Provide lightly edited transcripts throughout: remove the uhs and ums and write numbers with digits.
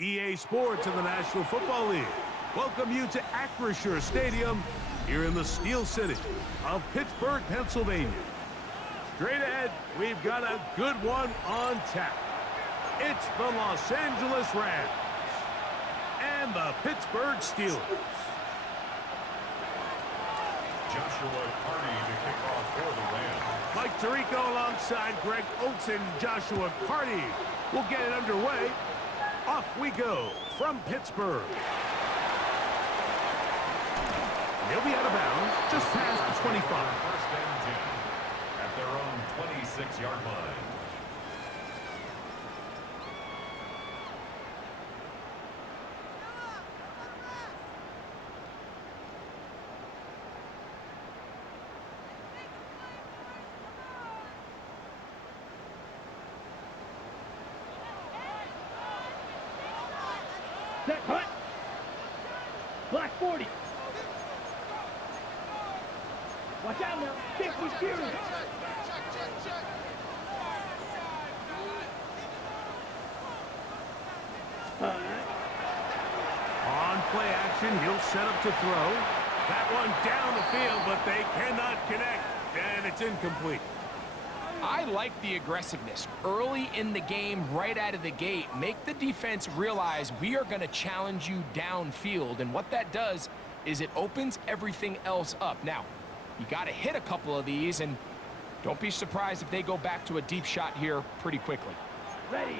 EA Sports and the National Football League welcome you to Acrisure Stadium here in the Steel City of Pittsburgh, Pennsylvania. Straight ahead, we've got a good one on tap. It's the Los Angeles Rams and the Pittsburgh Steelers. Joshua Carty to kick off for the Rams. Mike Tirico alongside Greg Olsen. Joshua Carty will get it underway. Off we go from Pittsburgh. He'll be out of bounds just past the 25. First and 10 at their own 26-yard line. Set, cut. Black 40. Watch out now. 50 series. On play action, he'll set up to throw. That one down the field, but they cannot connect, and it's incomplete. I like the aggressiveness early in the game, right out of the gate. Make the defense realize we are going to challenge you downfield, and what that does is it opens everything else up. Now, you got to hit a couple of these, and don't be surprised if they go back to a deep shot here pretty quickly. Ready.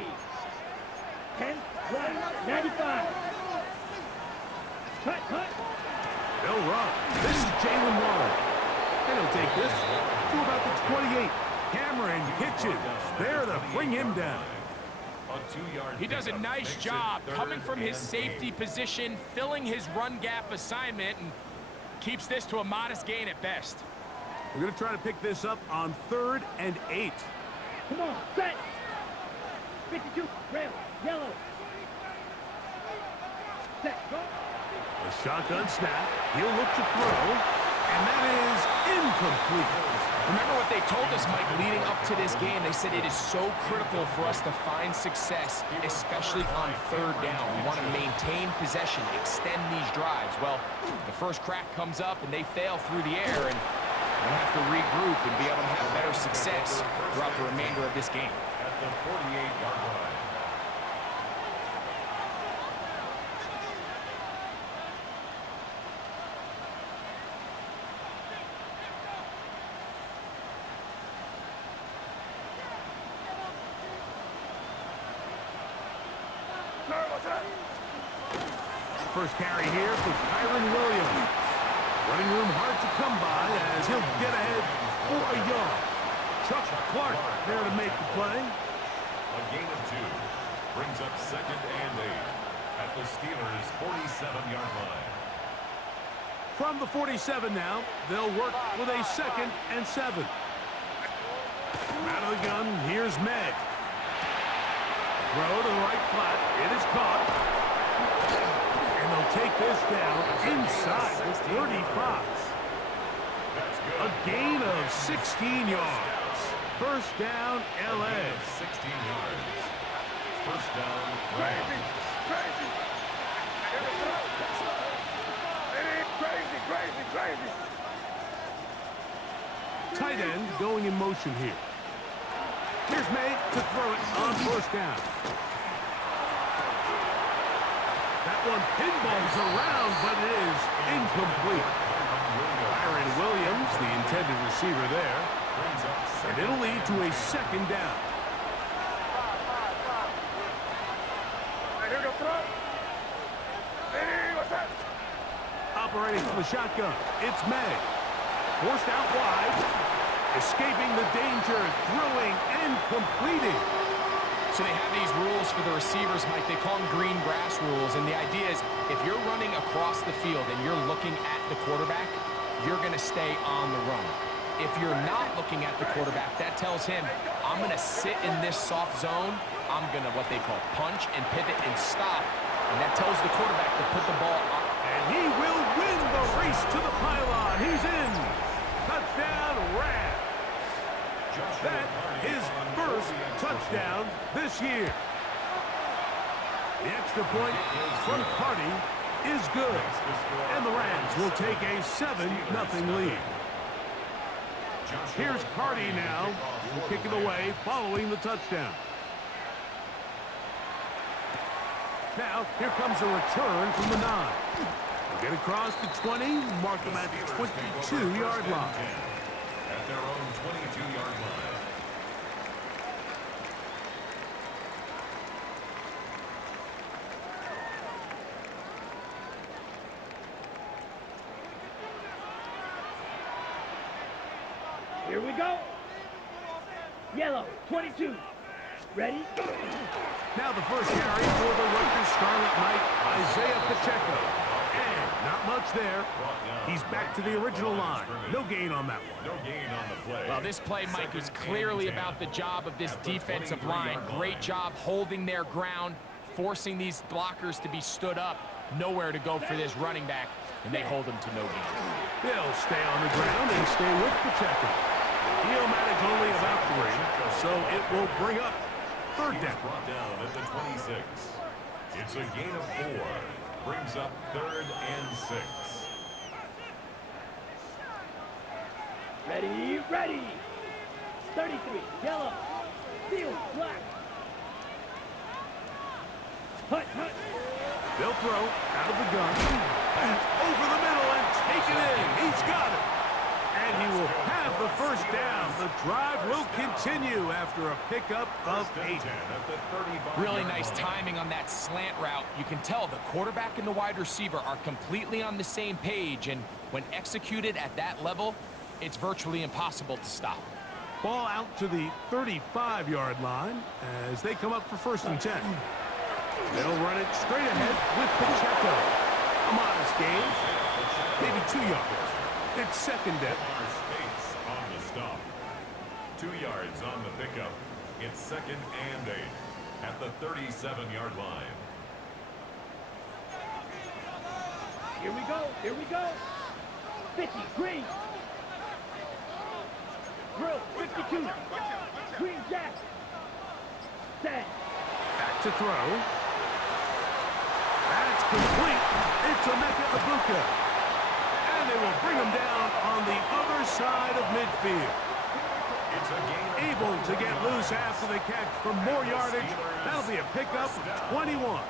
10, right, 95. Cut, cut. They'll run. This is Jalen Waddle. And he'll take this to about the 28. Cameron Hitchens there to bring him down. He does a nice job coming from his safety position, filling his run gap assignment, and keeps this to a modest gain at best. We're going to try to pick this up on 3rd and 8. Come on, set. 52, red, yellow. Set, go. A shotgun snap. He'll look to throw, and that is incomplete. Remember what they told us, Mike, leading up to this game. They said it is so critical for us to find success, especially on 3rd down. We want to maintain possession, extend these drives. Well, the first crack comes up, and they fail through the air, and we'll have to regroup and be able to have better success throughout the remainder of this game. At the 48-yard line. First carry here for Kyron Williams. Running room hard to come by as he'll get ahead for a yard. Chuck Clark there to make the play. A gain of 2 brings up 2nd and 8 at the Steelers' 47-yard line. From the 47 now, they'll work with a 2nd and 7. Out of the gun, here's Meg. Throw to the right flat. It is caught. They'll take this down inside the 35. A gain of 16 yards. First down, LA. 16 yards. First down, Rams. Crazy. Tight end going in motion here. Here's May to throw it on first down. That one pinballs around, but it is incomplete. Kyron Williams, the intended receiver there. And it'll lead to a 2nd down. Operating from the shotgun, it's May. Forced out wide. Escaping the danger, throwing and completing. So they have these rules for the receivers, Mike. They call them green grass rules. And the idea is if you're running across the field and you're looking at the quarterback, you're going to stay on the run. If you're not looking at the quarterback, that tells him, I'm going to sit in this soft zone. I'm going to what they call punch and pivot and stop. And that tells the quarterback to put the ball up. And he will win the race to the pylon. He's in. Touchdown, Rams. That is first touchdown this year. The extra point from Carty is good. And the Rams will take a 7-0 lead. Here's Carty now. He'll kick it away following the touchdown. Now, here comes a return from the 9. They'll get across the 20, mark them at the 22-yard line. At their own 22-yard line. Here we go. Yellow, 22. Ready? Now the first carry for the Rutgers Scarlet Knight, Isaiah Pacheco. And not much there. He's back to the original line. No gain on that one. No gain on the play. Well, this play, Mike, was clearly about the job of this defensive line. Great job holding their ground, forcing these blockers to be stood up. Nowhere to go for this running back, and they hold him to no gain. They'll stay on the ground and stay with Pacheco. He'll manage only about 3, so it will bring up third down. Brought down at the 26. It's a gain of 4. Brings up 3rd and 6. Ready, ready. 33, yellow. Field, black. Hut, hut. They'll throw out of the gun. And over the middle and take it in. He's got it. And he will have the first down. The drive will continue after a pickup of 8. Really nice timing on that slant route. You can tell the quarterback and the wide receiver are completely on the same page, and when executed at that level, it's virtually impossible to stop. Ball out to the 35-yard line as they come up for 1st and 10. They'll run it straight ahead with Pacheco. A modest gain, maybe 2 yards. It's 2nd down. Space on the stop. 2 yards on the pickup. It's 2nd and 8 at the 37-yard line. Here we go, here we go. 50, green. Drill, 52. Green jack. Set. Back to throw. That's complete. It's Emeka Egbuka. And they will bring him down on the other side of midfield. It's a gain. Able to get loose after the catch for more yardage. That'll be a pickup of 21.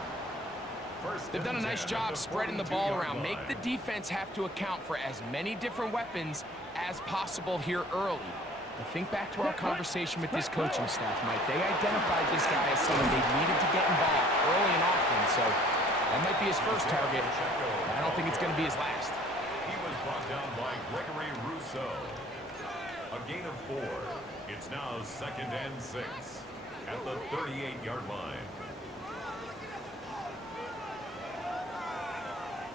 They've done a nice job spreading the ball around. Make the defense have to account for as many different weapons as possible here early. But think back to our conversation with this coaching staff, Mike. They identified this guy as someone they needed to get involved early and often. So that might be his first target. I don't think it's going to be his last. He was brought down by Gregory Rousseau. A gain of 4. It's now 2nd and 6 at the 38-yard line.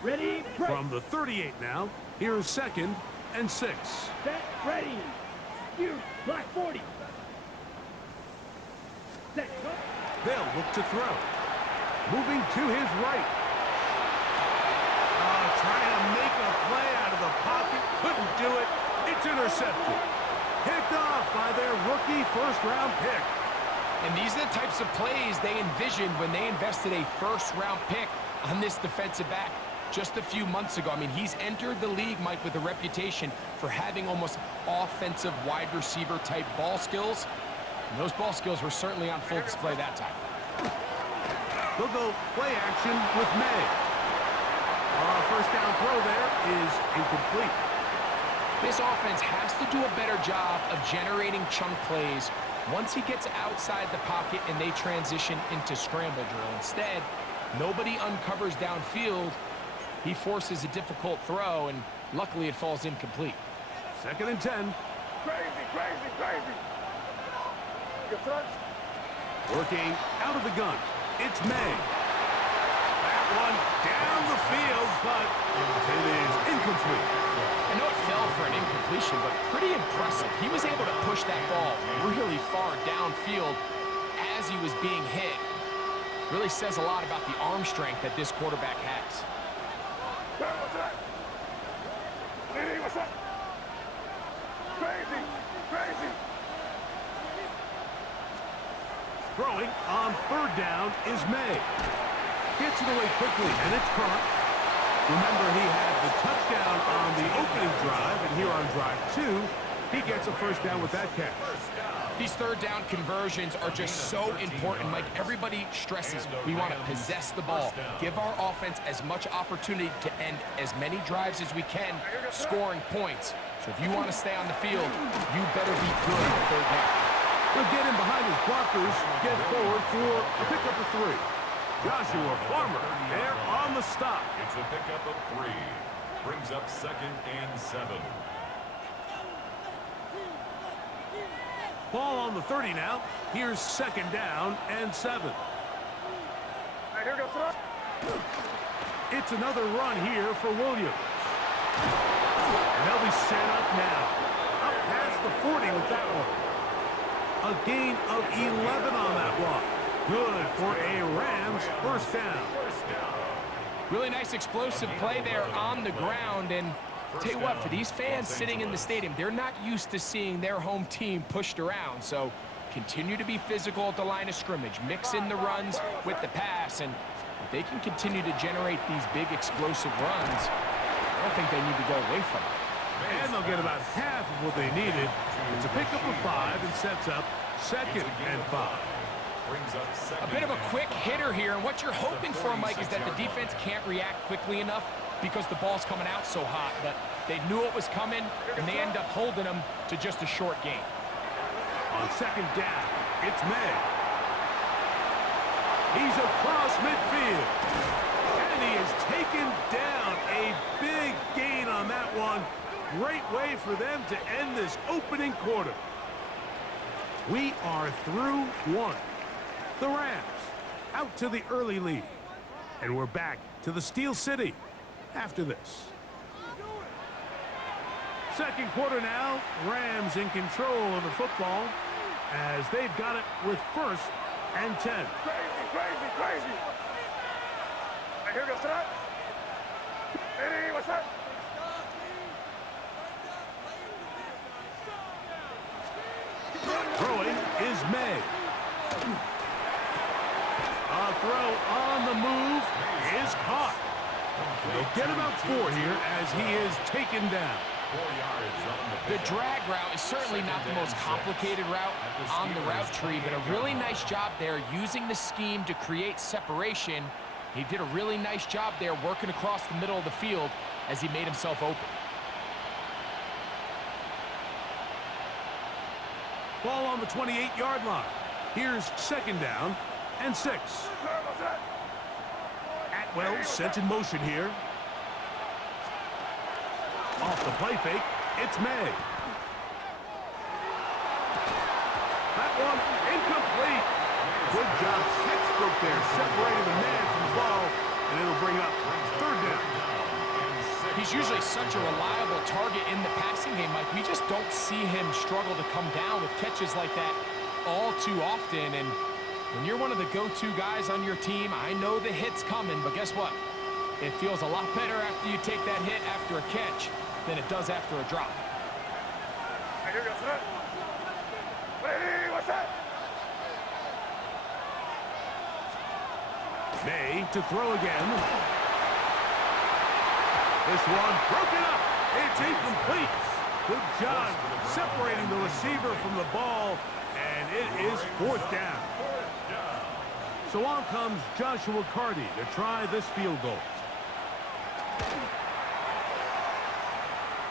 Ready, break. From the 38 now, here's 2nd and 6. Set, ready. You, black 40. Set, go. They'll look to throw. Moving to his right. Trying to make a play out of the pocket. Couldn't do it. It's intercepted. Picked off by their rookie first-round pick. And these are the types of plays they envisioned when they invested a first-round pick on this defensive back just a few months ago. I mean, he's entered the league, Mike, with a reputation for having almost offensive wide receiver type ball skills. And those ball skills were certainly on full display that time. They'll go play action with May. First down throw there is incomplete. This offense has to do a better job of generating chunk plays once he gets outside the pocket and they transition into scramble drill. Instead, nobody uncovers downfield. He forces a difficult throw, and luckily it falls incomplete. 2nd and 10. Crazy, crazy, crazy. Your front. Working out of the gun. It's May. That one down the field, but it is incomplete. I know it fell for an incompletion, but pretty impressive. He was able to push that ball really far downfield as he was being hit. Really says a lot about the arm strength that this quarterback has. What's that? Hey, what's up? Crazy, crazy. Throwing on 3rd down is May. Gets it away quickly, and it's caught. Remember, he had the touchdown on the opening drive, and here on drive 2, he gets a first down with that catch. These third down conversions are just so important, Mike. Everybody stresses we want to possess the ball, give our offense as much opportunity to end as many drives as we can, scoring points. So if you want to stay on the field, you better be good on third down. He'll get in behind his blockers, get forward for a pickup of 3. Joshua Farmer there on the stop. It's a pickup of 3. Brings up 2nd and 7. Ball on the 30 now. Here's 2nd down and 7. It's another run here for Williams. And they'll be set up now. Up past the 40 with that one. A gain of 11 on that block. Good for a Rams first down. Really nice explosive play there on the ground. And I'll tell you what, for these fans sitting in the stadium, they're not used to seeing their home team pushed around. So continue to be physical at the line of scrimmage. Mix in the runs with the pass. And if they can continue to generate these big explosive runs, I don't think they need to go away from it. And they'll get about half of what they needed. It's a pickup of 5 and sets up 2nd and 5. A bit of a quick hitter here, and what you're hoping for, Mike, is that the defense can't react quickly enough because the ball's coming out so hot, but they knew it was coming, and they end up holding them to just a short gain. On 2nd down, it's May. He's across midfield, and he is taken down. A big gain on that one. Great way for them to end this opening quarter. We are through 1. The Rams out to the early lead. And we're back to the Steel City after this. 2nd quarter now. Rams in control of the football as they've got it with 1st and 10. Crazy. Here goes that. Hey, what's that? Throwing is May. A throw on the move is caught. They'll get about 4 here as he is taken down. 4 yards on The drag route is certainly not the most complicated route on the route tree, but a really nice job there using the scheme to create separation. He did a really nice job there working across the middle of the field as he made himself open. Ball on the 28-yard line. Here's 2nd down and 6. Atwell sent in motion here. Off the play fake, it's May. That one incomplete. Good job, textbook there, separating the man from the ball, and it'll bring up 3rd down. He's usually such a reliable target in the passing game, Mike. We just don't see him struggle to come down with catches like that all too often. And when you're one of the go-to guys on your team, I know the hit's coming, but guess what? It feels a lot better after you take that hit after a catch than it does after a drop. Here goes that. Hey, what's that? May to throw again. This one broken up. It's incomplete. Good job separating the receiver from the ball, and it is 4th down. So on comes Joshua Carty to try this field goal.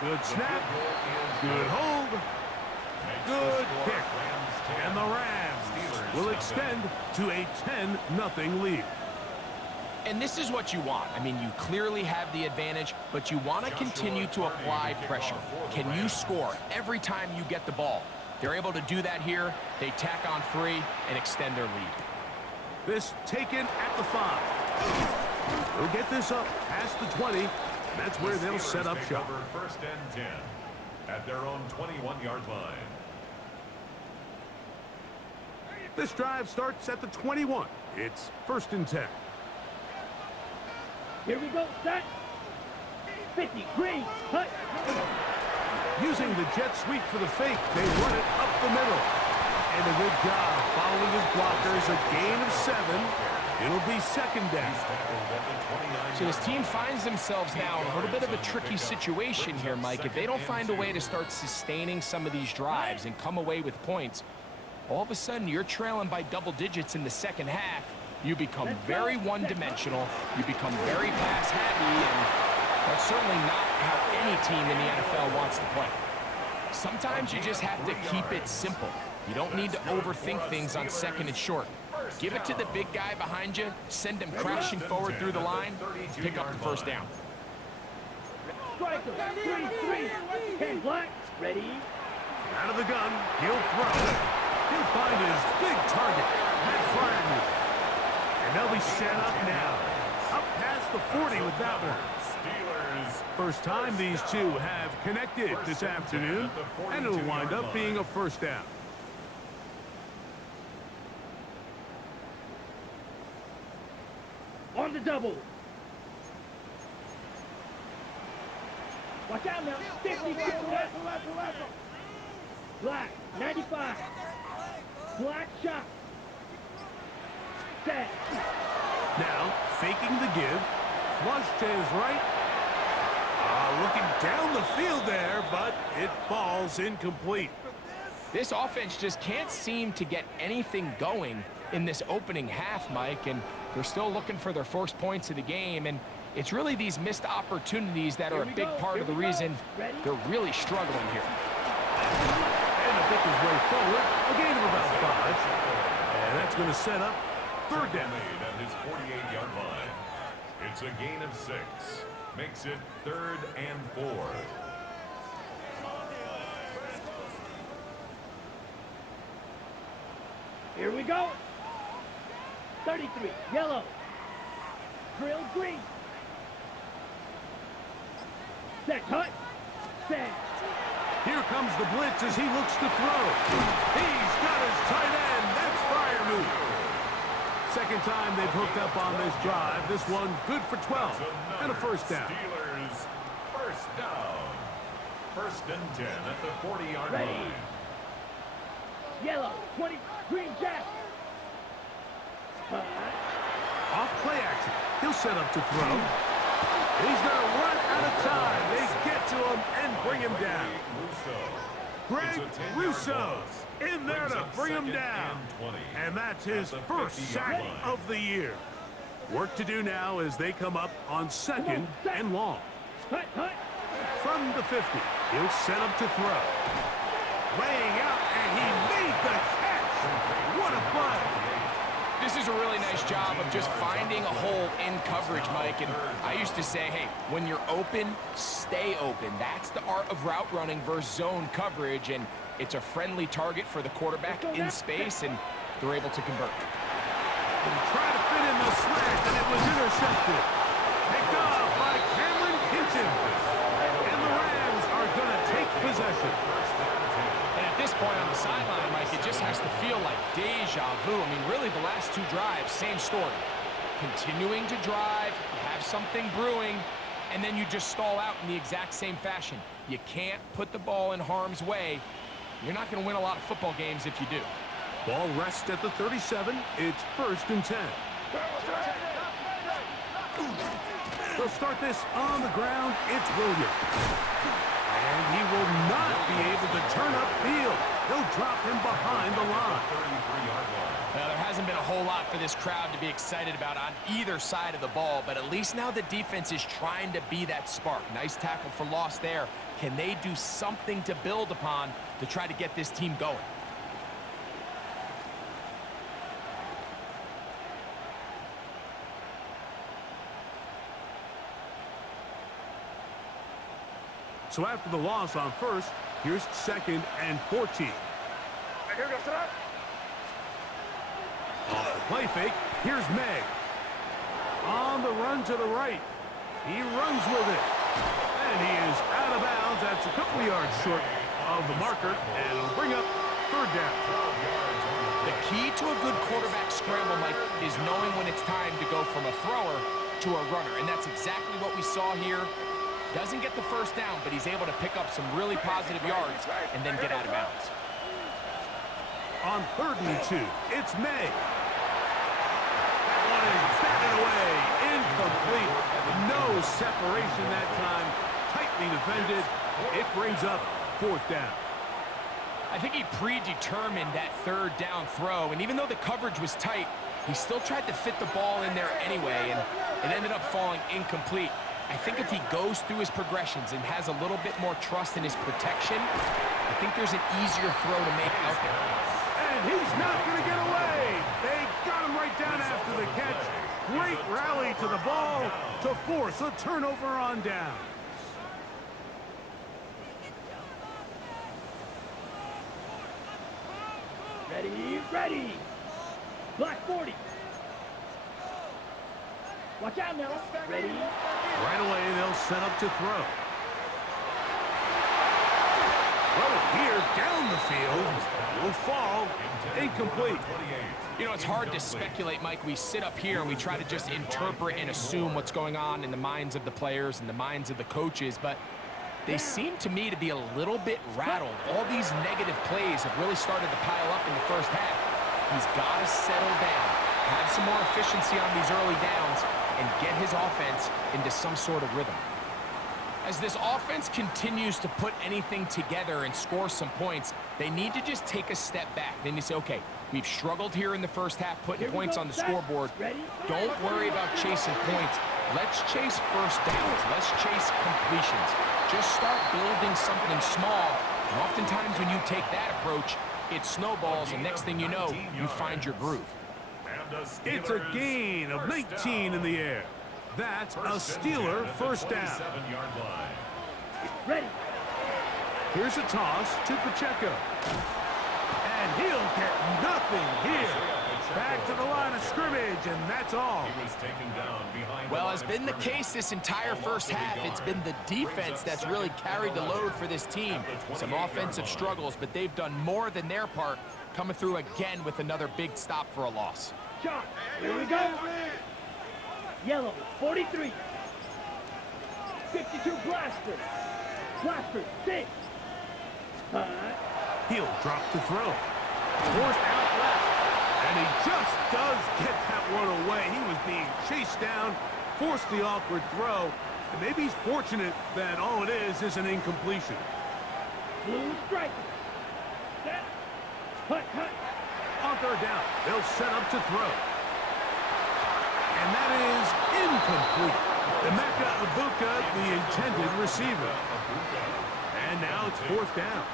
Good snap. Good hold. Good kick. And the Rams will extend to a 10-0 lead. And this is what you want. I mean, you clearly have the advantage, but you want to continue to apply pressure. Can you score every time you get the ball? They're able to do that here. They tack on 3 and extend their lead. This taken at the 5. They'll get this up past the 20. That's where they'll set up shop. 1st and 10 at their own 21-yard line. This drive starts at the 21. It's 1st and 10. Here we go, set. 50, green, cut. Using the jet sweep for the fake, they run it up the middle. And a good job following his blockers, a gain of 7. It'll be second down. So this team finds themselves now in a little bit of a tricky situation here, Mike. If they don't find a way to start sustaining some of these drives and come away with points, all of a sudden you're trailing by double digits in the second half. You become very one-dimensional. You become very pass-happy, and that's certainly not how any team in the NFL wants to play. Sometimes you just have to keep it simple. You don't need to overthink things on second and short. Give it to the big guy behind you, send him crashing forward through the line, pick up the first down. Striker, 3-3. 10 black, ready. Out of the gun, he'll throw. He'll find his big target. That fire move. And they'll be set up now. Up past the 40 with that one. First time these two have connected this afternoon, and it'll wind up being a first down. On the double. Watch out now. 50, black, 95. Black shot. Set. Now, faking the give. Flush to his right. Looking down the field there, but it falls incomplete. This offense just can't seem to get anything going in this opening half, Mike, and they're still looking for their first points of the game, and it's really these missed opportunities that are a big part of the reason they're really struggling here. And to pick his way forward, a gain of about 5. And that's going to set up third down. At his 48-yard line. It's a gain of 6. Makes it 3rd and 4. Here we go. 33, yellow. Drill green. Set, cut. Set. Here comes the blitz as he looks to throw. He's got his tight end. That's fire move. Second time they've hooked up on this drive. This one good for 12 and a first down. Steelers first down. 1st and 10 at the 40-yard line. Yellow, 20, green jack. Off play action. He'll set up to throw. He's going to run out of time. They get to him and bring him down. Greg Rousseau in there to bring him down. And that's his first sack of the year. Work to do now as they come up on 2nd and long. From the 50, he'll set up to throw. Laying out, and he made the catch. What a play. This is a really nice job of just finding a hole in coverage, Mike. And I used to say, hey, when you're open, stay open. That's the art of route running versus zone coverage. And it's a friendly target for the quarterback in space, and they're able to convert. And try to fit in the slant, and it was intercepted. Picked off by Cameron Hinton. And the Rams are going to take possession. And at this point on the sideline, Mike, it just has to feel like deja vu. I mean, really, the last 2 drives, same story. Continuing to drive, you have something brewing, and then you just stall out in the exact same fashion. You can't put the ball in harm's way. You're not going to win a lot of football games if you do. Ball rests at the 37. It's 1st and 10. They'll start this on the ground. It's Williams. And he will not be able to turn upfield. They'll drop him behind the line. Now, there hasn't been a whole lot for this crowd to be excited about on either side of the ball, but at least now the defense is trying to be that spark. Nice tackle for loss there. Can they do something to build upon to try to get this team going? So after the loss on 1st, here's 2nd and 14. Off the play fake, here's Meg. On the run to the right. He runs with it. And he is out of bounds. That's a couple yards short of the marker. And it'll bring up 3rd down. The key to a good quarterback scramble, Mike, is knowing when it's time to go from a thrower to a runner. And that's exactly what we saw here. Doesn't get the first down, but he's able to pick up some really positive yards and then get out of bounds. On 3rd and 2, it's May. That one away. Incomplete. No separation that time. Tightly defended. It brings up 4th down. I think he predetermined that 3rd down throw, and even though the coverage was tight, he still tried to fit the ball in there anyway, and it ended up falling incomplete. I think if he goes through his progressions and has a little bit more trust in his protection, I think there's an easier throw to make out there. And he's not going to get away. They got him right down after the catch. Great rally to the ball to force a turnover on down. Ready, ready. Black 40. Watch out now. Ready. Right away, they'll set up to throw. Throw here down the field. Will fall. Incomplete. You know, it's hard to speculate, Mike. We sit up here and we try to just interpret and assume what's going on in the minds of the players and the minds of the coaches, but they seem to me to be a little bit rattled. All these negative plays have really started to pile up in the first half. He's got to settle down, have some more efficiency on these early downs, and get his offense into some sort of rhythm. As this offense continues to put anything together and score some points, they need to just take a step back. Then you say, okay, we've struggled here in the first half, putting points on the scoreboard. Don't worry about chasing points. Let's chase first downs. Let's chase completions. Just start building something small. And oftentimes when you take that approach, it snowballs, and next thing you know, you find your groove. It's a gain of 19 in the air. That's a Steeler first down. Ready. Here's a toss to Pacheco. And he'll get nothing here. Back to the line of scrimmage, and that's all. Well, has been the case this entire first half. It's been the defense that's really carried the load for this team. Some offensive struggles, but they've done more than their part, coming through again with another big stop for a loss. Shot. Here we go. Yellow, 43. 52 Blaster. Blaster, 6. He'll drop to throw. Forced out left. And he just does get that one away. He was being chased down, forced the awkward throw. And maybe he's fortunate that all it is an incompletion. Blue striker. Set. Hut, hut. On 3rd down, they'll set up to throw. And that is incomplete. Emeka Ibuka, the intended receiver. And now it's 4th down.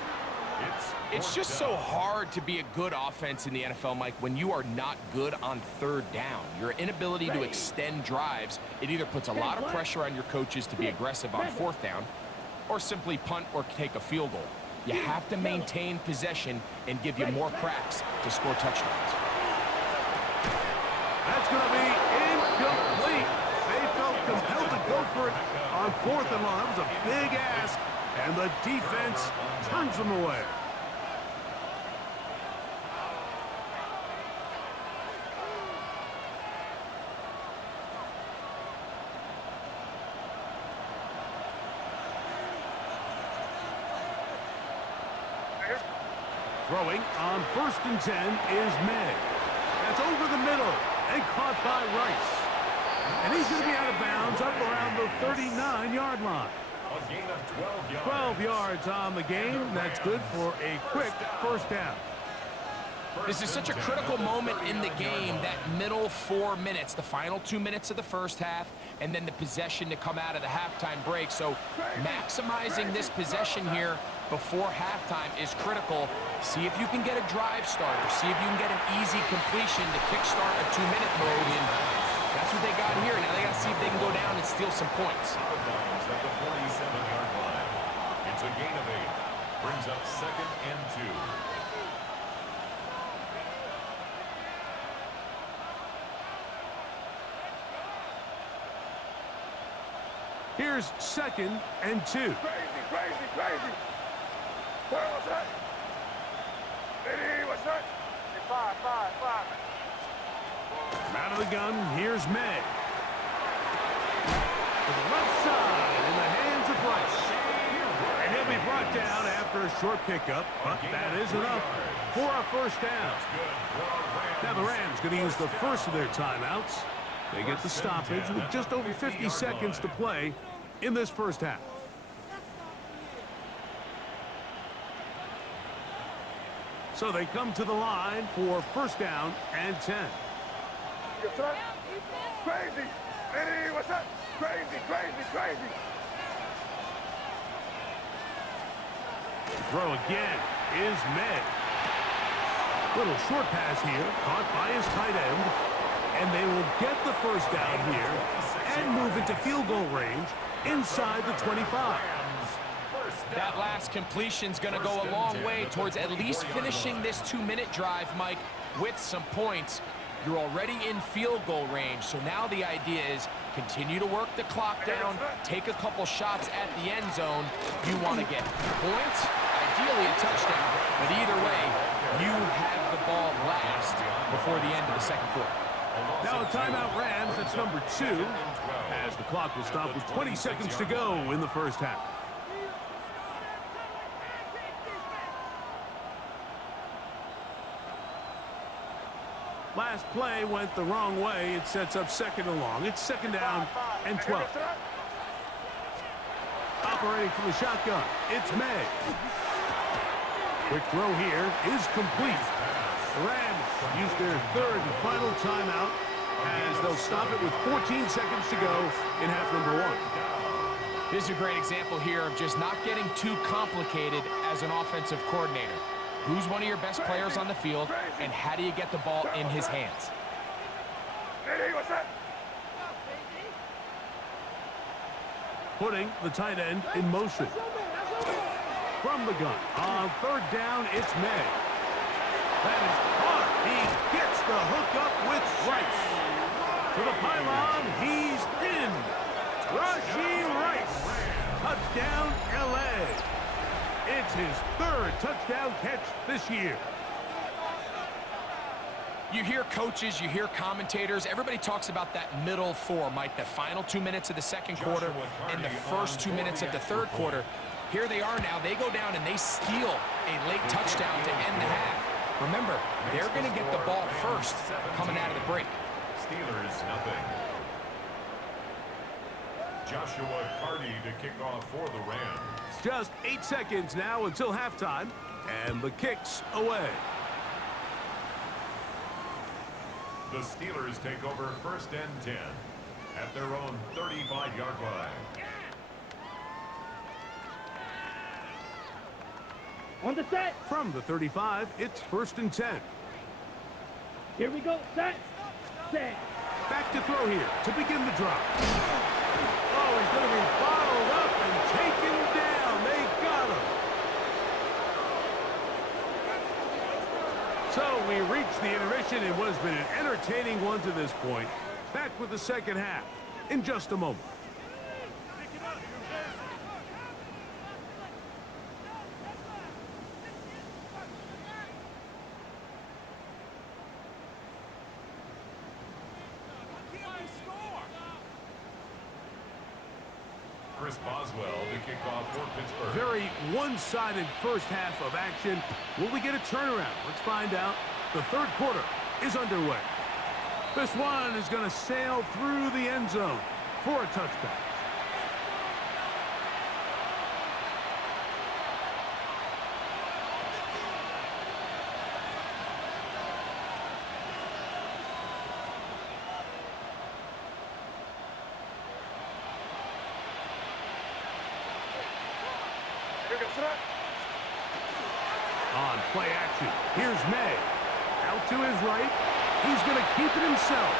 It's just so hard to be a good offense in the NFL, Mike, when you are not good on 3rd down. Your inability to extend drives, it either puts a lot of pressure on your coaches to be aggressive on 4th down or simply punt or take a field goal. You have to maintain possession and give you more cracks to score touchdowns. That's going to be incomplete. They felt compelled to go for it on 4th and long. That was a big ask, and the defense turns them away. Throwing on 1st and 10 is Meg. That's over the middle and caught by Rice. And he's going to be out of bounds up around the 39-yard line. A gain of 12 yards on the game. That's good for a quick first down. This is such a critical moment in the game, that middle 4 minutes, the final 2 minutes of the first half, and then the possession to come out of the halftime break. So maximizing this possession here before halftime is critical. See if you can get a drive starter. See if you can get an easy completion to kickstart a 2-minute mode, and that's what they got here. Now they got to see if they can go down and steal some points. At the 47-yard line. It's a gain of 8. Brings up 2nd and 2. Here's 2nd and 2. Crazy, crazy, crazy. Where was that? Eddie, what's that? 5. Out of the gun, here's Meg. To the left side in the hands of Rice. And he'll be brought down after a short pickup, but that is enough for a first down. Now the Rams going to use the first of their timeouts. They get the stoppage with just over 50 seconds to play in this first half. So they come to the line for first down and 10. Yes, sir. Crazy. Hey, what's up? Crazy, crazy, crazy. Throw again is Meg. Little short pass here, caught by his tight end. And they will get the first down here and move into field goal range inside the 25. That last completion's going to go a long way towards at least finishing this 2-minute drive, Mike, with some points. You're already in field goal range, so now the idea is continue to work the clock down, take a couple shots at the end zone. You want to get points, ideally a touchdown, but either way, you have the ball last before the end of the second quarter. Now a timeout Rams, that's number 2, as the clock will stop with 20 seconds to go in the first half. Last play went the wrong way. It sets up second and long. It's second down and 12. Operating from the shotgun, it's May. Quick throw here is complete. The Rams use their third and final timeout as they'll stop it with 14 seconds to go in half number 1. This is a great example here of just not getting too complicated as an offensive coordinator. Who's one of your best players on the field, and how do you get the ball in his hands? Hey, what's up? Putting the tight end in motion. From the gun, on third down, it's May. That is caught. He gets the hookup with Rice. To the pylon, he's in. Rashee Rice. Touchdown, L.A. It's his third touchdown catch this year. You hear coaches, you hear commentators, everybody talks about that middle four, Mike, the final 2 minutes of the second quarter and the first 2 minutes of the third quarter. Here they are now. They go down and they steal a late touchdown to end the half. Remember, they're going to get the ball first coming out of the break. Steelers, nothing. Joshua Carty to kick off for the Rams. Just 8 seconds now until halftime, and the kick's away. The Steelers take over first and 10 at their own 35-yard line. On the set. From the 35, it's first and 10. Here we go. Set. Set. Back to throw here to begin the drive. Oh, he's going to be bottled up and taken down. They got him. So we reached the intermission. It was been an entertaining one to this point. Back with the second half in just a moment. Chris Boswell to kick off for Pittsburgh. Very one-sided first half of action. Will we get a turnaround? Let's find out. The third quarter is underway. This one is going to sail through the end zone for a touchback. On play action, here's May. Out to his right. He's going to keep it himself.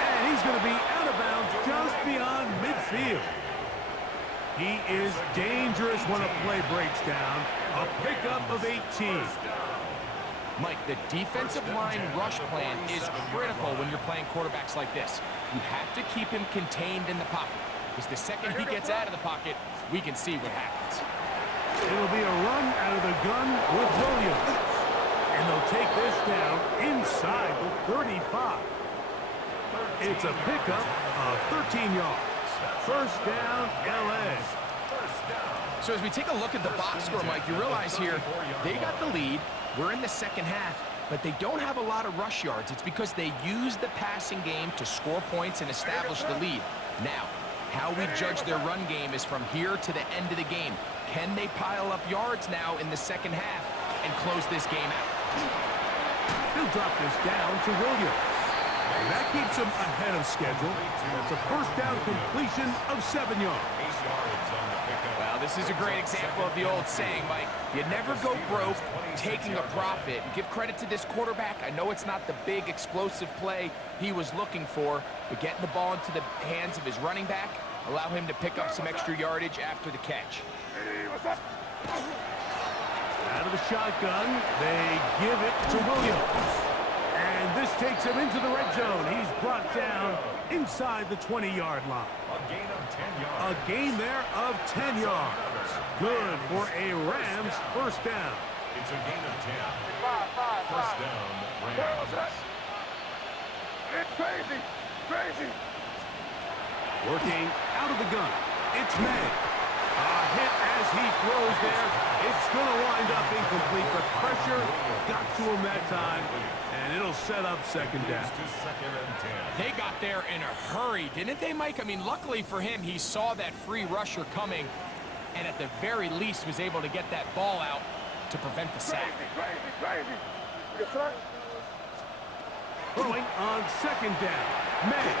And he's going to be out of bounds just beyond midfield. He is dangerous when a play breaks down. A pickup of 18. Mike, the defensive line rush plan is critical when you're playing quarterbacks like this. You have to keep him contained in the pocket, because the second he gets out of the pocket, we can see what happens. It'll be a run out of the gun with Williams. And they'll take this down inside the 35. It's a pickup of 13 yards. First down, L.A. So as we take a look at the box score, Mike, you realize here they got the lead. We're in the second half. but they don't have a lot of rush yards. It's because they use the passing game to score points and establish the lead. Now, how we judge their run game is from here to the end of the game. Can they pile up yards now in the second half and close this game out? He'll drop this down to Williams. And that keeps him ahead of schedule. That's a first down completion of 7 yards. Well, this is a great example of the old saying, Mike. You never go broke taking a profit. Give credit to this quarterback. I know it's not the big explosive play he was looking for, but getting the ball into the hands of his running back, allow him to pick up some extra yardage after the catch. Out of the shotgun, they give it to Williams. And this takes him into the red zone. He's brought down inside the 20-yard line. A gain there of 10 yards. Good for a Rams first down. It's a gain of 10. First down, Rams. It's crazy. Crazy. Working out of the gun. It's May. A hit as he throws there. It's going to wind up incomplete. The pressure got to him that time, and it'll set up second down. They got there in a hurry, didn't they, Mike? I mean, luckily for him, he saw that free rusher coming, and at the very least was able to get that ball out to prevent the sack. Crazy. Throwing on second down. May.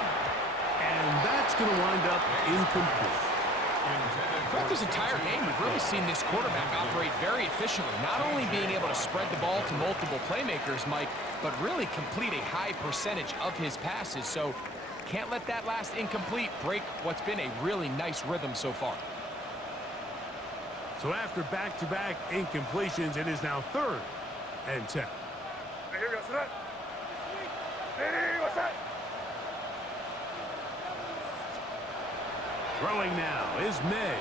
And that's going to wind up incomplete. Throughout this entire game, we've really seen this quarterback operate very efficiently, not only being able to spread the ball to multiple playmakers, Mike, but really complete a high percentage of his passes. So can't let that last incomplete break what's been a really nice rhythm so far. So after back-to-back incompletions, it is now 3rd and 10. Throwing now is May.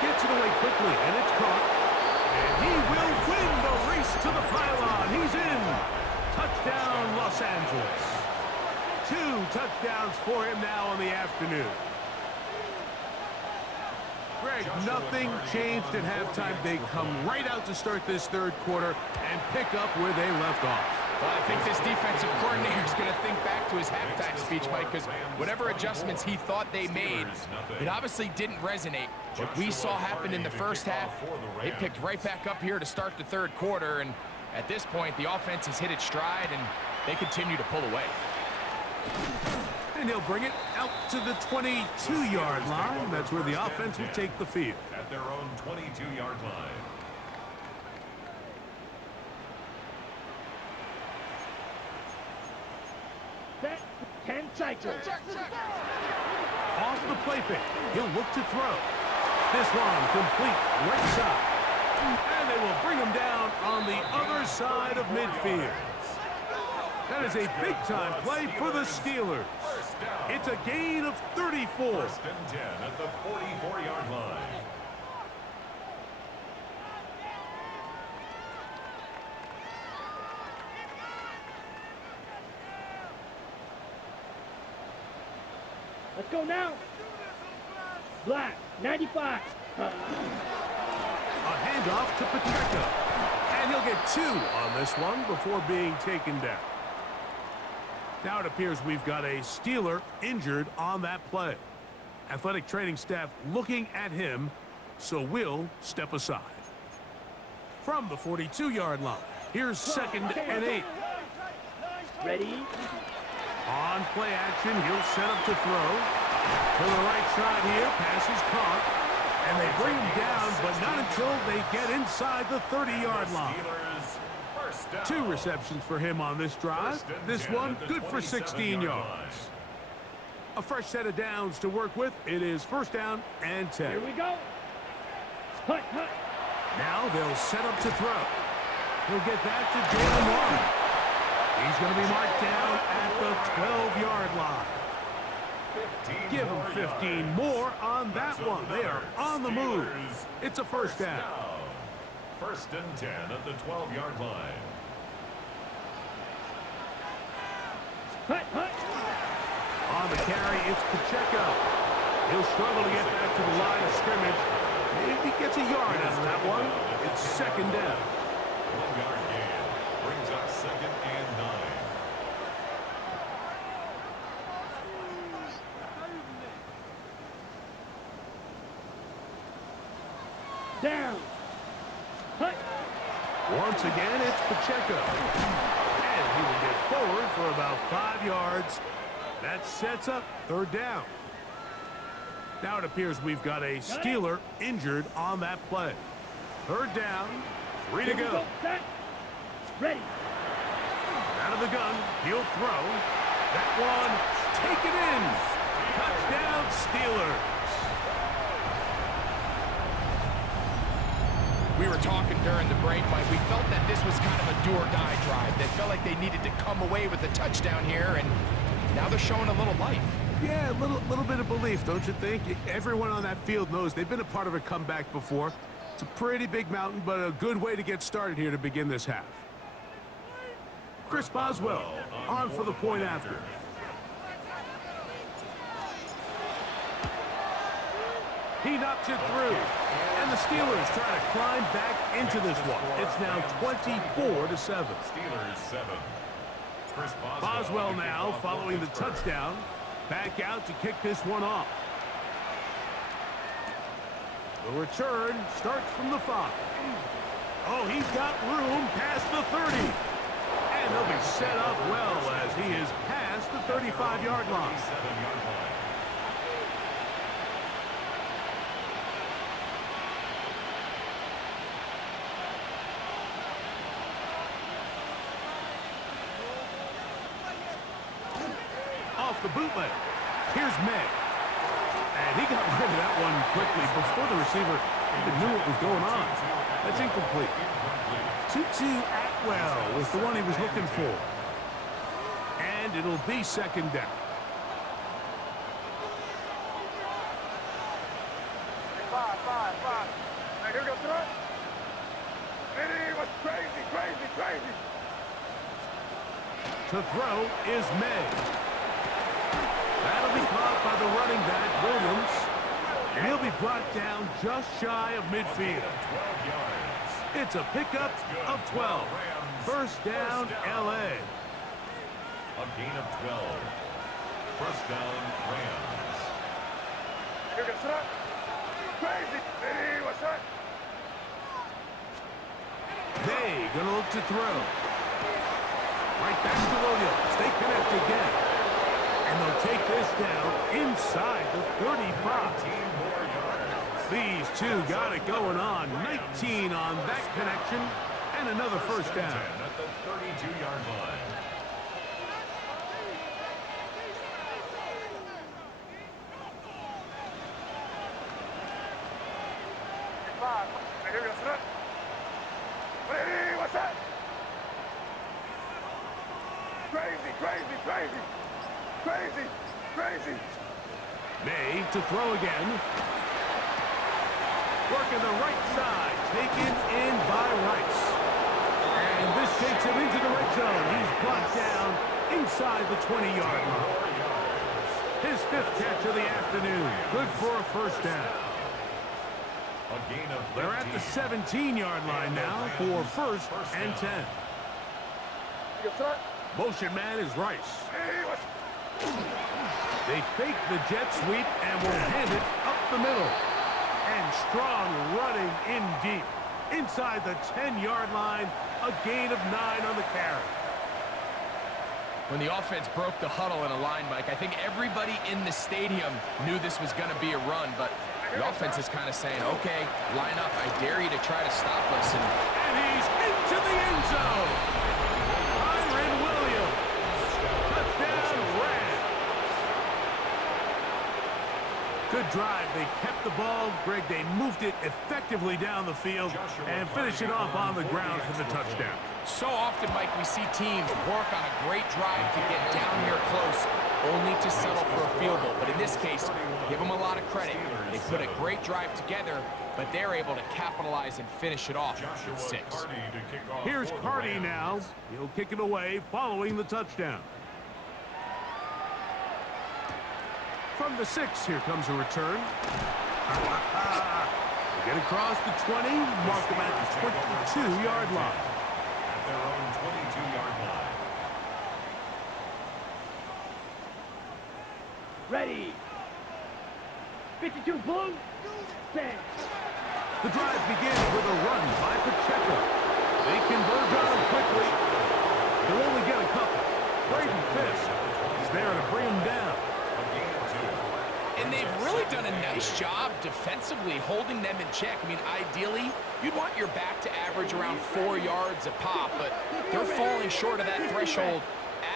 Gets it away quickly, and it's caught. And he will win the race to the pylon. He's in. Touchdown, Los Angeles. 2 touchdowns for him now on the afternoon. Greg, nothing changed at halftime. They come right out to start this third quarter and pick up where they left off. Well, I think this defensive coordinator is going to think back to his halftime speech, Mike, because whatever adjustments he thought they made, it obviously didn't resonate. What we saw happen in the first half, they picked right back up here to start the third quarter, and at this point, the offense has hit its stride, and they continue to pull away. And he'll bring it out to the 22-yard line. That's where the offense will take the field. At their own 22-yard line. Set 10 cycles. Off the play fake. He'll look to throw. This one complete right side. And they will bring him down on the other side of midfield. That is a big-time play for the Steelers. It's a gain of 34. First and 10 at the 44-yard line. Let's go now. Black, 95. A handoff to Pacheco. And he'll get 2 on this one before being taken down. Now it appears we've got a Steeler injured on that play. Athletic training staff looking at him, so we'll step aside. From the 42-yard line, here's 2nd and 8. Ready? On play action, he'll set up to throw. To the right side here, pass is caught. And they bring him down, but not until they get inside the 30-yard line. 2 receptions for him on this drive. This one good for 16 yards. A fresh set of downs to work with. It is 1st down and 10. Here we go. Hut. Now they'll set up to throw. He'll get that to Jalen Warren. He's going to be marked down at the 12-yard line. Give him 15 more on that one. They are on the move. It's a 1st down. 1st and 10 at the 12-yard line. Hut. On the carry, it's Pacheco. He'll struggle to get back to the line of scrimmage. Maybe he gets a yard out of that one. It's 2nd down. 1-yard gain. once again, it's Pacheco. And he will get forward for about 5 yards. That sets up third down. Now it appears we've got a Steeler injured on that play. Third down, 3 to go. Ready. Out of the gun, he'll throw. That one, taken in. Touchdown, Steelers. We were talking during the break, Mike. We felt that this was kind of a do-or-die drive. They felt like they needed to come away with the touchdown here, and now they're showing a little life. Yeah, a little bit of belief, don't you think? Everyone on that field knows they've been a part of a comeback before. It's a pretty big mountain, but a good way to get started here to begin this half. Chris Boswell on for the point after. He knocks it through. And the Steelers try to climb back into this one. It's now 24-7. Steelers 7. Chris Boswell now following the touchdown. Back out to kick this one off. The return starts from the 5. Oh, he's got room past the 30. And he'll be set up well as he is past the 35-yard line. 37-yard line. Off the bootleg. Here's May. And he got rid of that one quickly before the receiver even knew what was going on. That's incomplete. Tutu Atwell was the one he was looking for. And it'll be second down. 5. Hey, here we go, sir. It was crazy. To throw is May. That'll be caught by the running back, Williams. And he'll be brought down just shy of midfield. 12 yards. It's a pickup of 12. First down, L.A. A gain of 12. First down, Rams. Here we go, sir. Crazy. Hey, what's that? They gonna look to throw. Right back to Williams. They connect again. And they'll take this down inside the 35. 18 more yards. These two got it going on. 19 on that connection. And another first down. At the 32-yard line. Hey, here we go, sir. Hey, what's that? Crazy. May to throw again. Working the right side. Taken in by Rice. And this takes him into the red zone. He's brought down inside the 20-yard line. His 5th catch of the afternoon. Good for a first down. A gain of 15. They're at the 17-yard line now for first and 10. Yes, sir. Motion man is Rice. Hey, what's... They fake the jet sweep and will hand it up the middle. And strong running in deep. Inside the 10-yard line, a gain of 9 on the carry. When the offense broke the huddle in a line, Mike, I think everybody in the stadium knew this was going to be a run, but the offense is kind of saying, okay, line up, I dare you to try to stop us. And he's into the end zone. Byron Williams. Touchdown, Rams. Good drive. They kept the ball. Greg, they moved it effectively down the field and finished it off on the ground for the touchdown. So often, Mike, we see teams work on a great drive to get down here close, only to settle for a field goal. But in this case, give them a lot of credit. They put a great drive together, but they're able to capitalize and finish it off with 6. Here's Carty now. He'll kick it away following the touchdown. From the 6, here comes a return. Get across the 20, mark them at the 22-yard line. At their own 22-yard line. Ready. 52 blue. Stand. The drive begins with a run by Pacheco. They converge on him quickly. They'll only get a couple. Braden Fisk is there to bring him down. And they've really done a nice job defensively holding them in check. I mean, ideally, you'd want your back to average around 4 yards a pop, but they're falling short of that threshold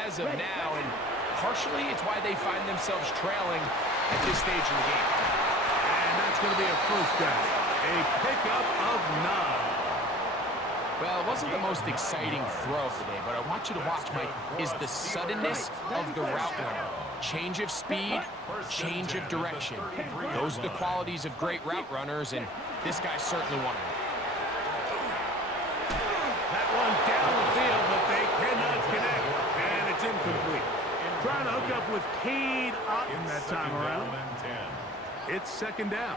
as of now, and partially it's why they find themselves trailing at this stage in the game. And that's going to be a first down. A pickup of 9. Well, it wasn't the most exciting throw today, but I want you to watch, Mike, is the suddenness of the route runner. Change of speed, change of direction. Those are the qualities of great route runners, and this guy's certainly one of them. That one down the field, but they cannot connect, and it's incomplete. Trying to hook up with Cade Otton that time around. It's second down.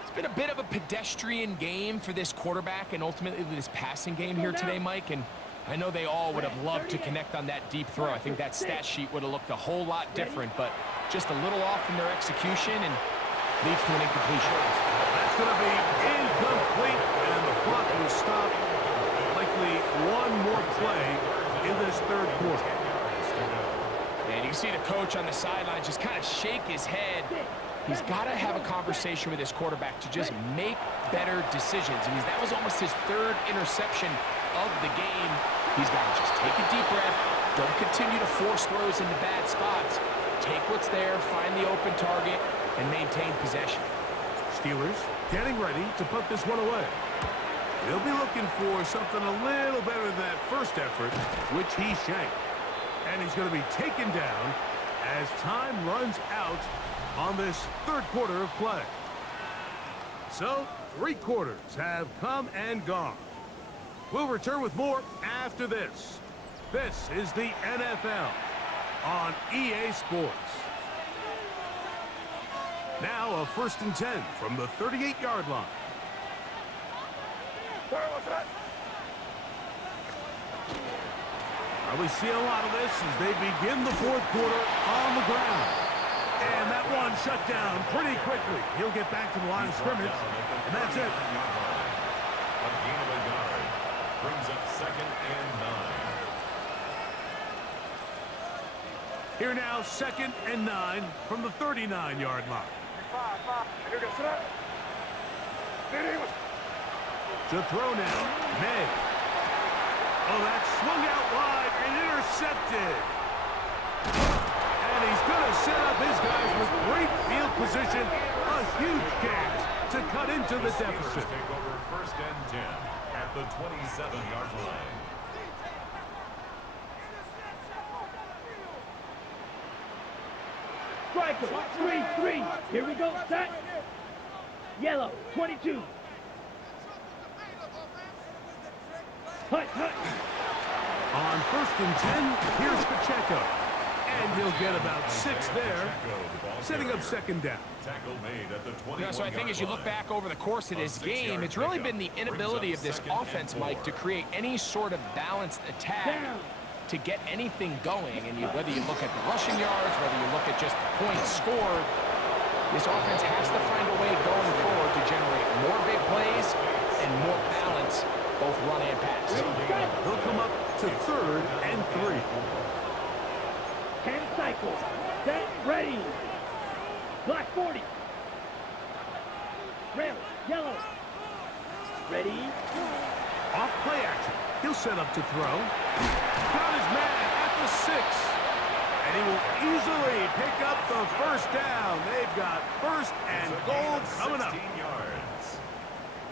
It's been a bit of a pedestrian game for this quarterback and ultimately this passing game here today, Mike, and I know they all would have loved to connect on that deep throw. I think that stat sheet would have looked a whole lot different, but just a little off in their execution and leads to an incompletion. That's going to be incomplete, and the clock will stop. Likely one more play in this third quarter. And you can see the coach on the sideline just kind of shake his head. He's got to have a conversation with his quarterback to just make better decisions. I mean, that was almost his third interception of the game. He's got to just take a deep breath. Don't continue to force throws into bad spots. Take what's there, find the open target, and maintain possession. Steelers getting ready to put this one away. They'll be looking for something a little better than that first effort, which he shanked. And he's going to be taken down as time runs out on this third quarter of play. So, 3 quarters have come and gone. We'll return with more after this. This is the NFL on EA Sports. Now a 1st and 10 from the 38-yard line. We see a lot of this as they begin the fourth quarter on the ground. And that one shut down pretty quickly. He'll get back to the line of scrimmage, and that's it. A gain of a yard brings up 2nd and 9. Here now, 2nd and 9 from the 39-yard line. To throw now, May. Oh, that swung out wide and intercepted. And he's going to set up his guys with great field position. A huge chance to cut into the deficit. Take over 1st and 10 at the 27-yard line. Striker, 3-3. Here we go, set. Yellow, 22. Hut. On 1st and 10, here's Pacheco. And he'll get about 6 there, setting up 2nd down. Tackle made at the 21-yard So I think as you look back over the course of this game, it's really been the inability of this offense, Mike, to create any sort of balanced attack to get anything going. And whether you look at the rushing yards, whether you look at just the points scored, this offense has to find a way going forward to generate more big plays and more balance, both run and pass. They'll come up to 3rd and 3. 10 cycles. Set, ready. Black 40. Red, yellow. Ready. Off play action. He'll set up to throw. Got his man at the 6. And he will easily pick up the first down. They've got 1st and goal coming up. 16 yards.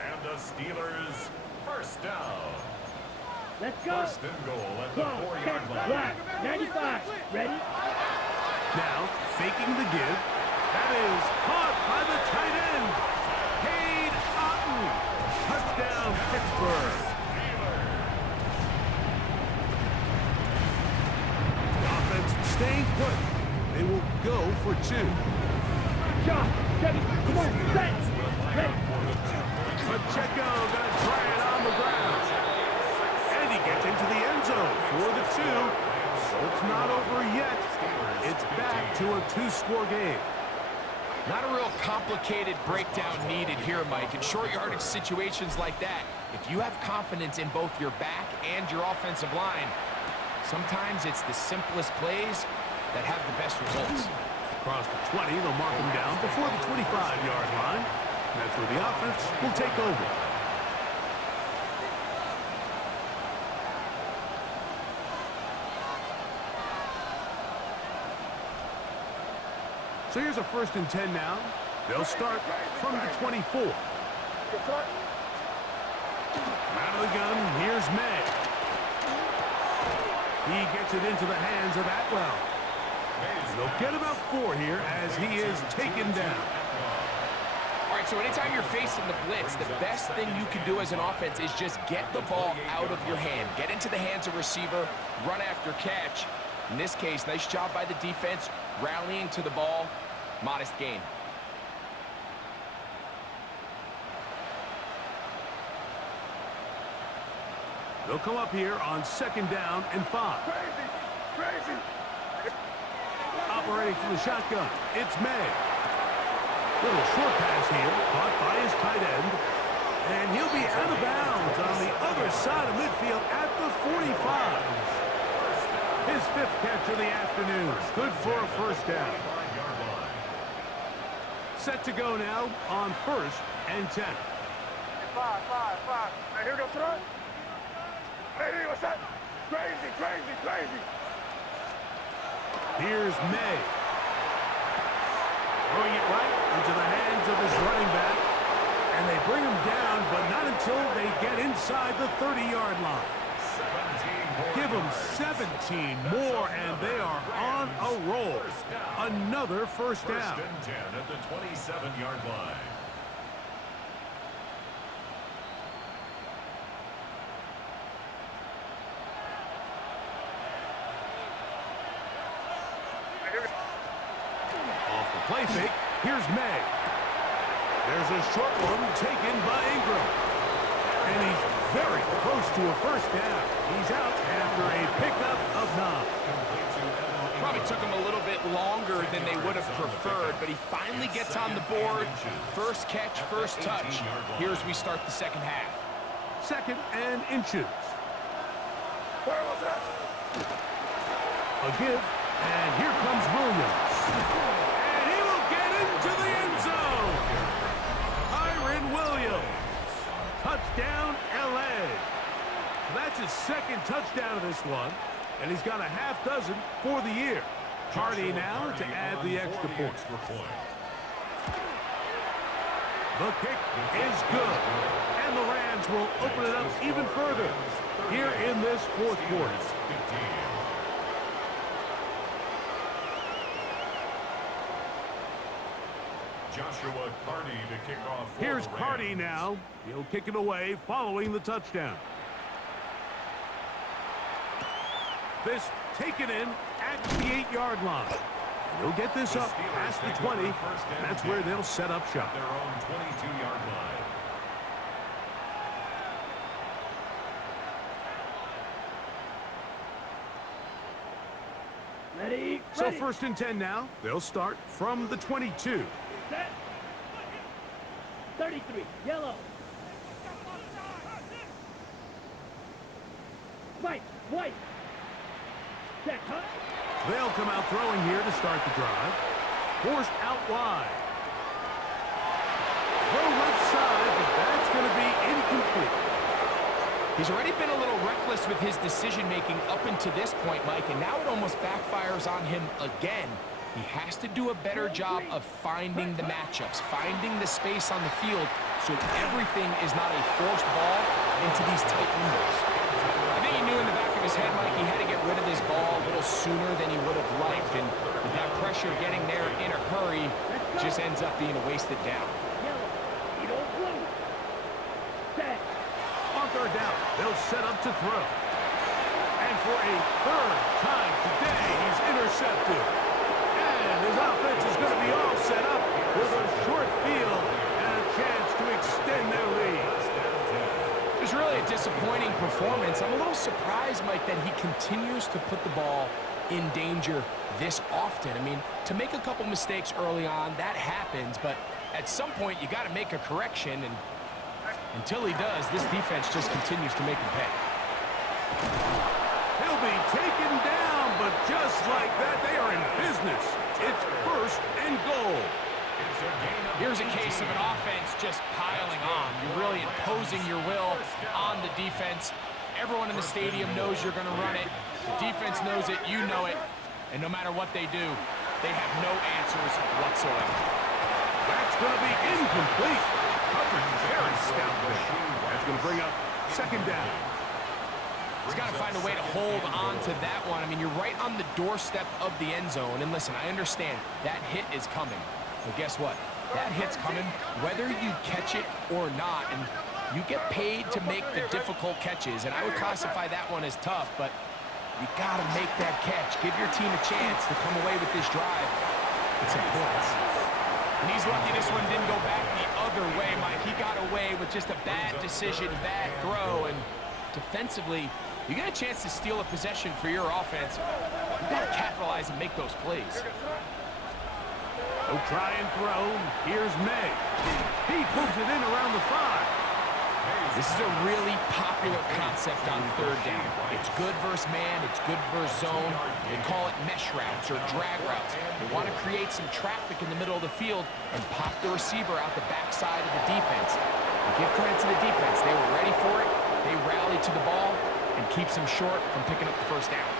And the Steelers, 1st down. Let's go. 1st and goal at the 4-yard line. Black, 95. Ready. Now, faking the give. That is caught by the tight end. Cade Otton. Touchdown, Pittsburgh. The offense staying put. They will go for 2. Shot. Ready. Come on. Set. Ready. Pacheco going to try it on the ground. And he gets into the end zone for the 2. So it's not over yet. It's back to a 2-score game. Not a real complicated breakdown needed here, Mike. In short yardage situations like that, If you have confidence in both your back and your offensive line, sometimes it's the simplest plays that have the best results. Across the 20, they'll mark him down before the 25-yard line. That's where the offense will take over. So here's a 1st and 10 now. They'll start from the 24. Out of the gun, here's May. He gets it into the hands of Atwell. They'll get about 4 here as he is taken down. All right, so anytime you're facing the blitz, the best thing you can do as an offense is just get the ball out of your hand. Get into the hands of receiver, run after catch. In this case, nice job by the defense, rallying to the ball, modest gain. They'll come up here on 2nd down and 5. Crazy. Operating from the shotgun, it's May. Little short pass here, caught by his tight end. And he'll be out of bounds on the other side of midfield at the 45. His 5th catch of the afternoon. Good for a 1st down. Set to go now on 1st and 10. 5. Hey, here we go, front. Hey, what's that? Crazy. Here's May. Throwing it right into the hands of his running back. And they bring him down, but not until they get inside the 30-yard line. Give them 17 more, and they are on a roll. Another 1st down. 1st and 10 at the 27-yard line. Off the play fake, here's May. There's a short one taken by Ingram. And he's very close to a 1st down. He's out after a pickup of 9. Probably took him a little bit longer than they would have preferred, but he finally gets on the board. 1st catch, 1st touch. Here as we start the 2nd half. 2nd and inches. Where was that? A give, and here comes Williams. And he will get into the end zone. Kyren Williams. Touchdown, L.A. That's his 2nd touchdown of this one, and he's got a half dozen for the year. Hardy now to add the extra point. The kick is good, and the Rams will open it up even further here in this 4th quarter. Joshua Carney to kick off. Here's Carney now. He'll kick it away following the touchdown. This taken in at the 8-yard line. And they'll get this up past the 20. And that's where they'll set up shop. Their own 22-yard line. Ready. So 1st and 10 now. They'll start from the 22. Set. 33, yellow. White. Set, huh? They'll come out throwing here to start the drive. Forced out wide. Throw left side, but that's going to be incomplete. He's already been a little reckless with his decision-making up until this point, Mike, and now it almost backfires on him again. He has to do a better job of finding the matchups, finding the space on the field, so everything is not a forced ball into these tight windows. I think he knew in the back of his head, Mike, he had to get rid of this ball a little sooner than he would have liked, and with that pressure getting there in a hurry, just ends up being a wasted down. Yellow, blue. Set. On 3rd down, they'll set up to throw. And for a 3rd time today, he's intercepted. And his offense is going to be all set up with a short field and a chance to extend their lead. It was really a disappointing performance. I'm a little surprised, Mike, that he continues to put the ball in danger this often. I mean, to make a couple mistakes early on, that happens, but at some point you got to make a correction, and Until he does, this defense just continues to make him pay. He'll be taken down, but just like that, they are in business. It's first and goal. Here's a case of an offense just piling on. You're really imposing your will on the defense. Everyone in the stadium knows you're going to run it. The defense knows it, you know it. And no matter what they do, they have no answers whatsoever. That's going to be incomplete. Coverage very stout there. That's going to bring up second down. He's got to find a way to hold on to that one. I mean, you're right on the doorstep of the end zone. And listen, I understand that hit is coming. But guess what? That hit's coming whether you catch it or not. And you get paid to make the difficult catches. And I would classify that one as tough, but you got to make that catch. Give your team a chance to come away with this drive. It's important. And he's lucky this one didn't go back the other way, Mike. He got away with just a bad decision, bad throw. And defensively, you get a chance to steal a possession for your offense. You got to capitalize and make those plays. He'll try and throw. Here's May. He pulls it in around the 5. This is a really popular concept on third down. It's good versus man, it's good versus zone. They call it mesh routes or drag routes. They want to create some traffic in the middle of the field and pop the receiver out the backside of the defense. And give credit to the defense. They were ready for it. They rallied to the ball and keeps them short from picking up the first down.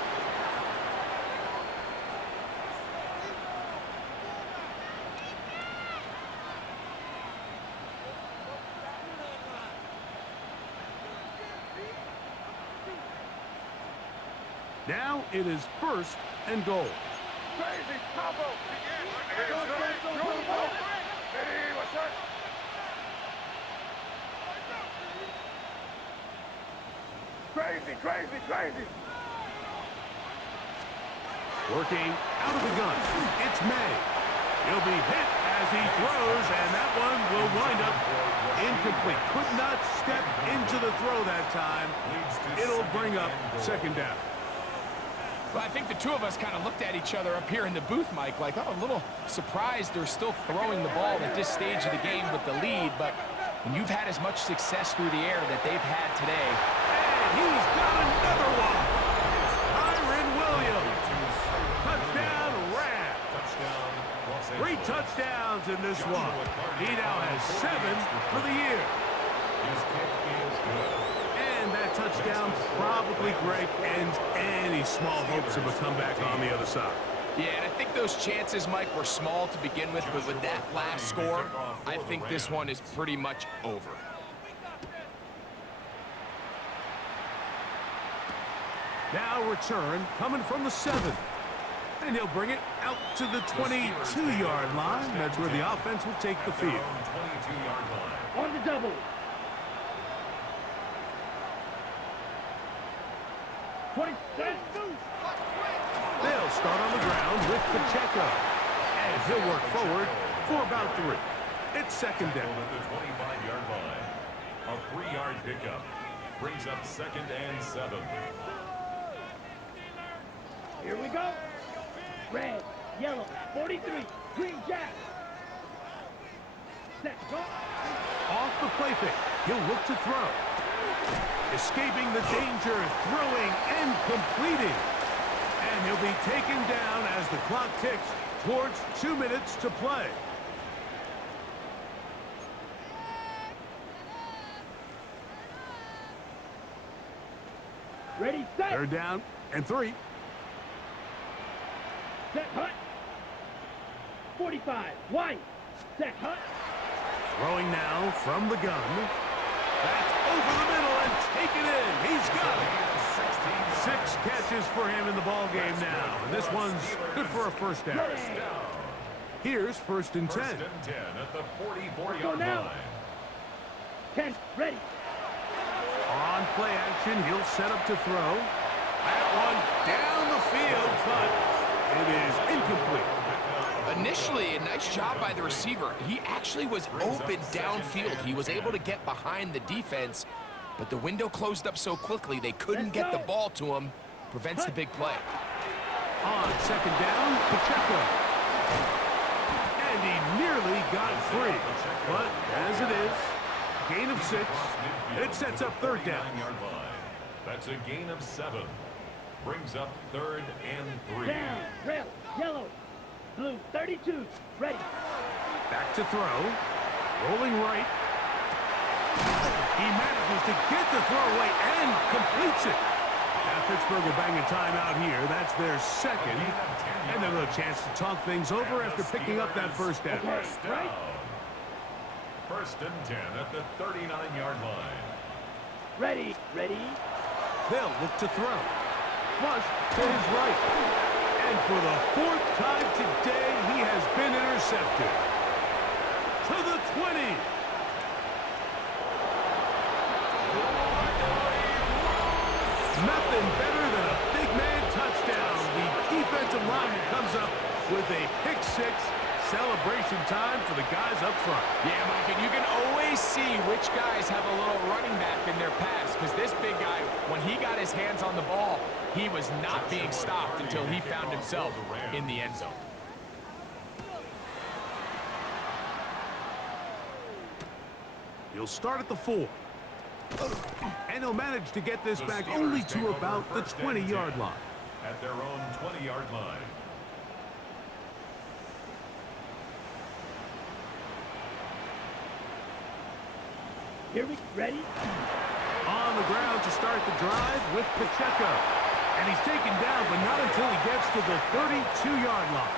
Now it is first and goal. Crazy, Pablo. Crazy. Working out of the gun. It's May. He'll be hit as he throws, and that one will wind up incomplete. Could not step into the throw that time. It'll bring up second down. Well, I think the two of us kind of looked at each other up here in the booth, Mike, like, oh, a little surprised they're still throwing the ball at this stage of the game with the lead, but when you've had as much success through the air that they've had today. And he's got another one. Kyron Williams. Touchdown, Rams. 3 touchdowns in this one. He now has 7 for the year. His kick is good. And that touchdown probably, Greg, ends any small hopes of a comeback on the other side. Yeah, and I think those chances, Mike, were small to begin with, but with that last score, I think this one is pretty much over. Now return coming from the 7. And he'll bring it out to the 22-yard line. That's where the offense will take the field. 22-yard line. On the double. 20. They'll start on the ground with Pacheco. And he'll work forward for about 3. It's second down. At the 25-yard line. A 3-yard pickup brings up second and 7. Here we go. Red, yellow, 43, green jack. Set, go. Off the play fake. He'll look to throw. Escaping the danger, throwing and completing. And he'll be taken down as the clock ticks towards 2 minutes to play. Ready, set. Third down and 3. Set, hut. 45, wide. Set, hut. Throwing now from the gun. That's over the middle and taken in. He's got it. 6 catches for him in the ball game now. And this one's good for a first down. Here's first and 10. First and 10 at the 44-yard Go now. line. 10, ready. On play action, he'll set up to throw. That one down the field, but it is incomplete. Initially, a nice job by the receiver. He actually was open downfield. He was able to get behind the defense, but the window closed up so quickly they couldn't get the ball to him. Prevents the big play. On second down, Pacheco. And he nearly got free. But as it is, Gain of 6. It sets up third down. 39-yard line. That's a gain of 7. Brings up 3rd and 3. Down, red, yellow, blue, 32, ready. Back to throw. Rolling right. He manages to get the throw away and completes it. Now Pittsburgh will bang a timeout here. That's their second. And they'll have a chance to talk things over after picking up that first down. First down. 1st and 10 at the 39-yard line. Ready, ready. They'll look to throw. Flush to his right. And for the 4th time today, he has been intercepted. To the 20. Nothing better than a big man touchdown. The defensive lineman comes up with a pick 6. Celebration time for the guys up front. Yeah, Mike, and you can always see which guys have a little running back in their pass, because this big guy, when he got his hands on the ball, he was not being stopped until he found himself in the end zone. He'll start at the 4. And he'll manage to get this back only to about the 20-yard line. At their own 20-yard line. Here we ready. On the ground to start the drive with Pacheco. And he's taken down, but not until he gets to the 32-yard line.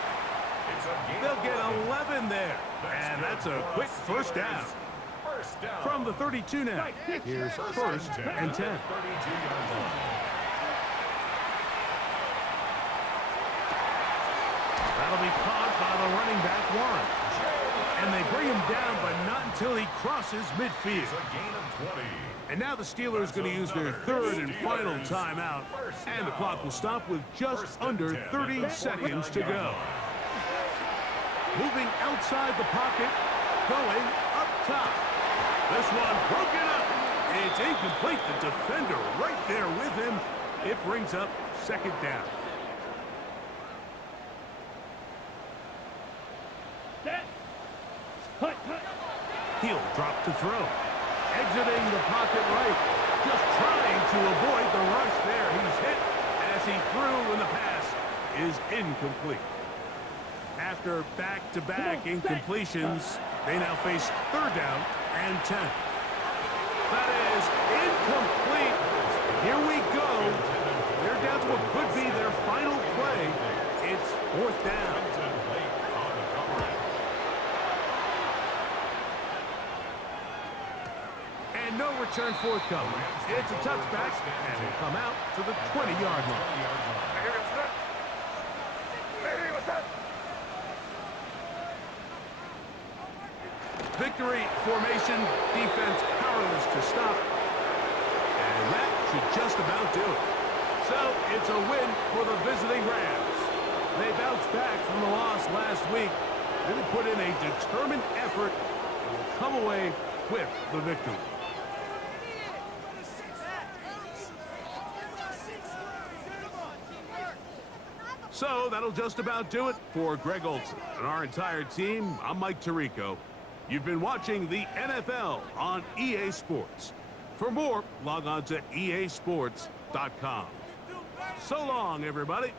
They'll get 11 there. And that's a quick first down. From the 32 now. Here's 1st and 10. That'll be caught by the running back, Warren. And they bring him down, but not until he crosses midfield. And now the Steelers going to use their 3rd and final timeout. And the clock will stop with just under 30 seconds to go. Moving outside the pocket, going up top. This one broken up. It's incomplete. The defender right there with him. It brings up 2nd down. Set. Cut, cut. He'll drop to throw. Exiting the pocket right. Just trying to avoid the rush there. He's hit as he threw, and the pass is incomplete. After back-to-back incompletions, they now face 3rd down and 10. That is incomplete. Here we go. They're down to what could be their final play. It's 4th down. And no return forthcoming. It's a touchback, and will come out to the 20-yard line. Victory formation, defense powerless to stop. And that should just about do it. So it's a win for the visiting Rams. They bounced back from the loss last week. They put in a determined effort and will come away with the victory. So that'll just about do it for Greg Olson and our entire team. I'm Mike Tirico. You've been watching the NFL on EA Sports. For more, log on to easports.com. So long, everybody.